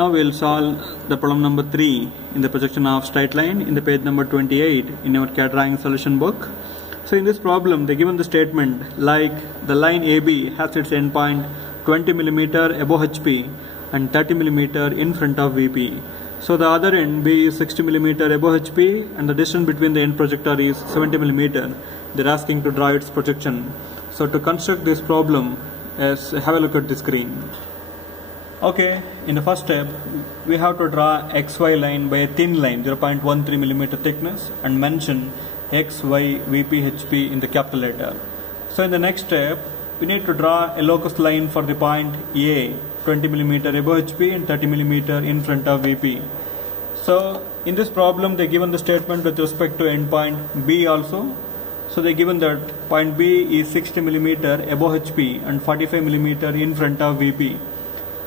Now we'll solve the problem number 3 in the projection of straight line in the page number 28 in our CAD drawing solution book. So in this problem they given the statement like the line AB has its endpoint 20 mm above HP and 30 mm in front of VP. So the other end B is 60 mm above HP and the distance between the end projector is 70 mm. They're asking to draw its projection. So to construct this problem, have a look at the screen. Okay, in the first step, we have to draw XY line by a thin line, 0.13 mm thickness, and mention X, Y, VP, HP in the capital letter. So in the next step, we need to draw a locus line for the point A, 20 mm above HP and 30 mm in front of VP. So in this problem, they given the statement with respect to endpoint B also. So they given that point B is 60 mm above HP and 45 mm in front of VP.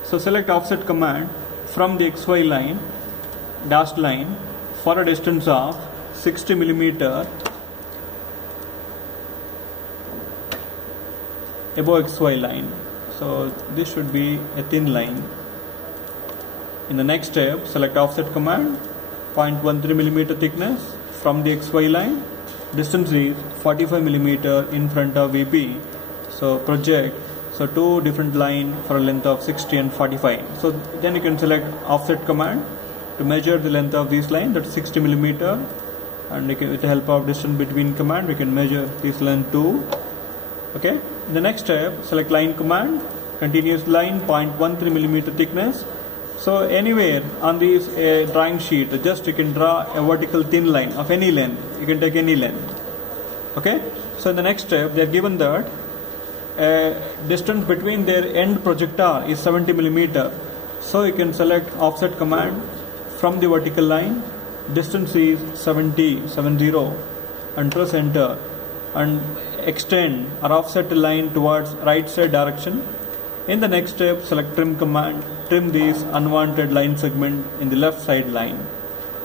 So select offset command from the XY line, dashed line, for a distance of 60 mm above XY line. So this should be a thin line. In the next step, select offset command, 0.13 mm thickness from the XY line, distance is 45 mm in front of VP. So project. So two different line for a length of 60 and 45. So then you can select offset command to measure the length of this line, that's 60 mm, and with the help of distance between command we can measure this length too. Okay. In the next step, select line command, continuous line, 0.13 mm thickness. So anywhere on this drawing sheet, just you can draw a vertical thin line of any length. You can take any length. Okay. So in the next step, they are given that distance between their end projector is 70 mm. So you can select offset command from the vertical line, distance is 70, and press enter and extend or offset the line towards right side direction. In the next step, select trim command, trim this unwanted line segment in the left side line.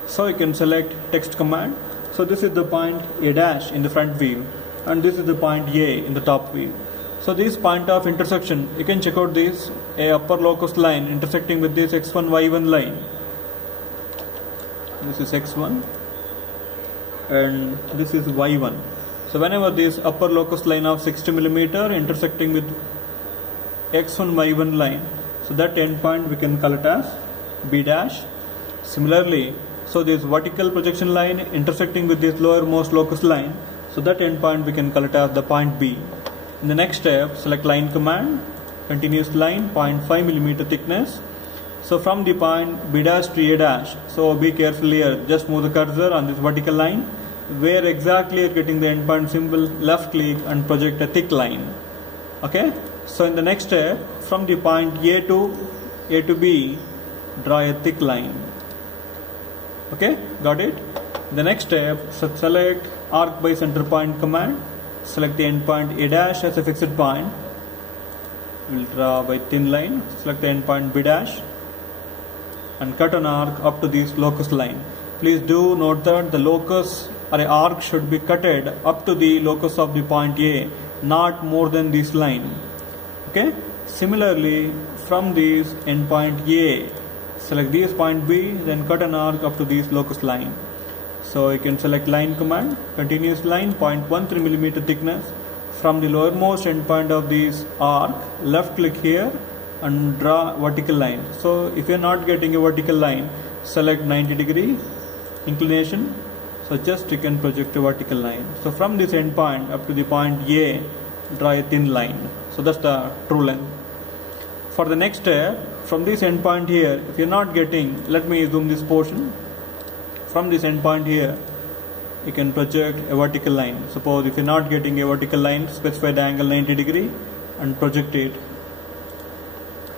So you can select text command. So this is the point A dash in the front view and this is the point A in the top view. So this point of intersection, you can check out this upper locus line intersecting with this X1 Y1 line. This is X1 and this is Y1. So whenever this upper locus line of 60 mm intersecting with X1 Y1 line, so that endpoint we can call it as B dash. Similarly, so this vertical projection line intersecting with this lowermost locus line, so that endpoint we can call it as the point B. In the next step, select line command, continuous line, 0.5 mm thickness. So from the point B dash to A dash, so be careful here, just move the cursor on this vertical line. Where exactly you're getting the endpoint symbol, left click and project a thick line. Okay. So in the next step, from the point A to B, draw a thick line. Okay, got it? The next step, select arc by center point command. Select the endpoint A dash as a fixed point. We'll draw by thin line. Select the endpoint B dash and cut an arc up to this locus line. Please do note that the locus or an arc should be cutted up to the locus of the point A, not more than this line. Okay. Similarly, from this endpoint A, select this point B, then cut an arc up to this locus line. So you can select line command, continuous line, 0.13 mm thickness from the lowermost endpoint of this arc, left click here and draw vertical line. So if you are not getting a vertical line, select 90° inclination. So just you can project a vertical line. So from this endpoint up to the point A, draw a thin line. So that's the true length. For the next step, from this endpoint here, if you are not getting, let me zoom this portion. From this endpoint here, you can project a vertical line. Suppose if you are not getting a vertical line, specify the angle 90° and project it.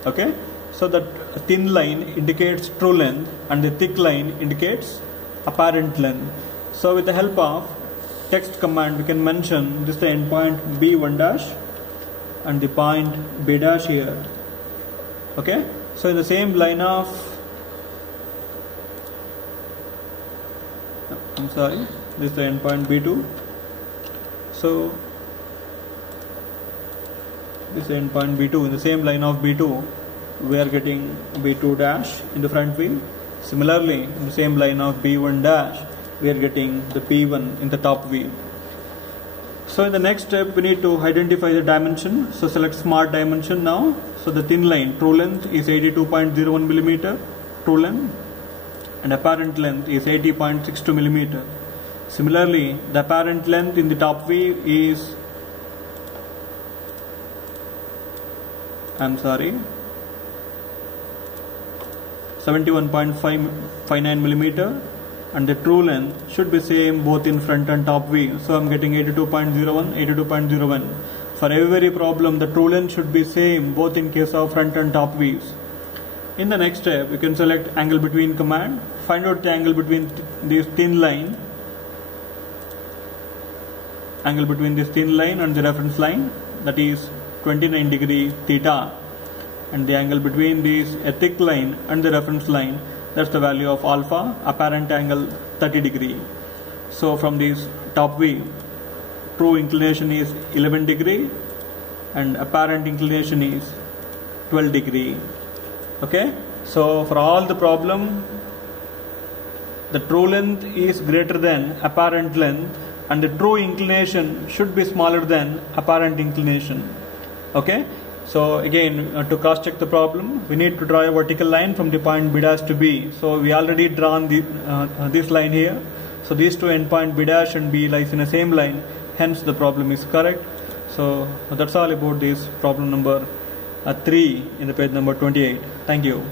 Okay. So that thin line indicates true length and the thick line indicates apparent length. So with the help of text command, we can mention this is the endpoint B1 dash and the point B dash here. Okay. So in the same line of, this is the endpoint B2. So this is endpoint B2. In the same line of B2, we are getting B2 dash in the front view. Similarly, in the same line of B1 dash, we are getting the P1 in the top view. So in the next step, we need to identify the dimension. So select smart dimension now. So the thin line, true length is 82.01 millimeter, true length, and apparent length is 80.62 millimeter. Similarly, the apparent length in the top view is 71.59 millimeter, and the true length should be same both in front and top view. So I'm getting 82.01, 82.01. For every problem, the true length should be same both in case of front and top views. In the next step, you can select angle between command. Find out the angle between this thin line, and the reference line, that is 29 degree theta, and the angle between this a thick line and the reference line, that's the value of alpha, apparent angle 30 degree. So from this top view, true inclination is 11 degree and apparent inclination is 12 degree. Okay, so for all the problem, the true length is greater than apparent length and the true inclination should be smaller than apparent inclination. Okay, so again, to cross check the problem, we need to draw a vertical line from the point B dash to B. So we already drawn this line here. So these two endpoint B dash and B lies in the same line, hence the problem is correct. So that's all about this problem number 3 in the page number 28. Thank you.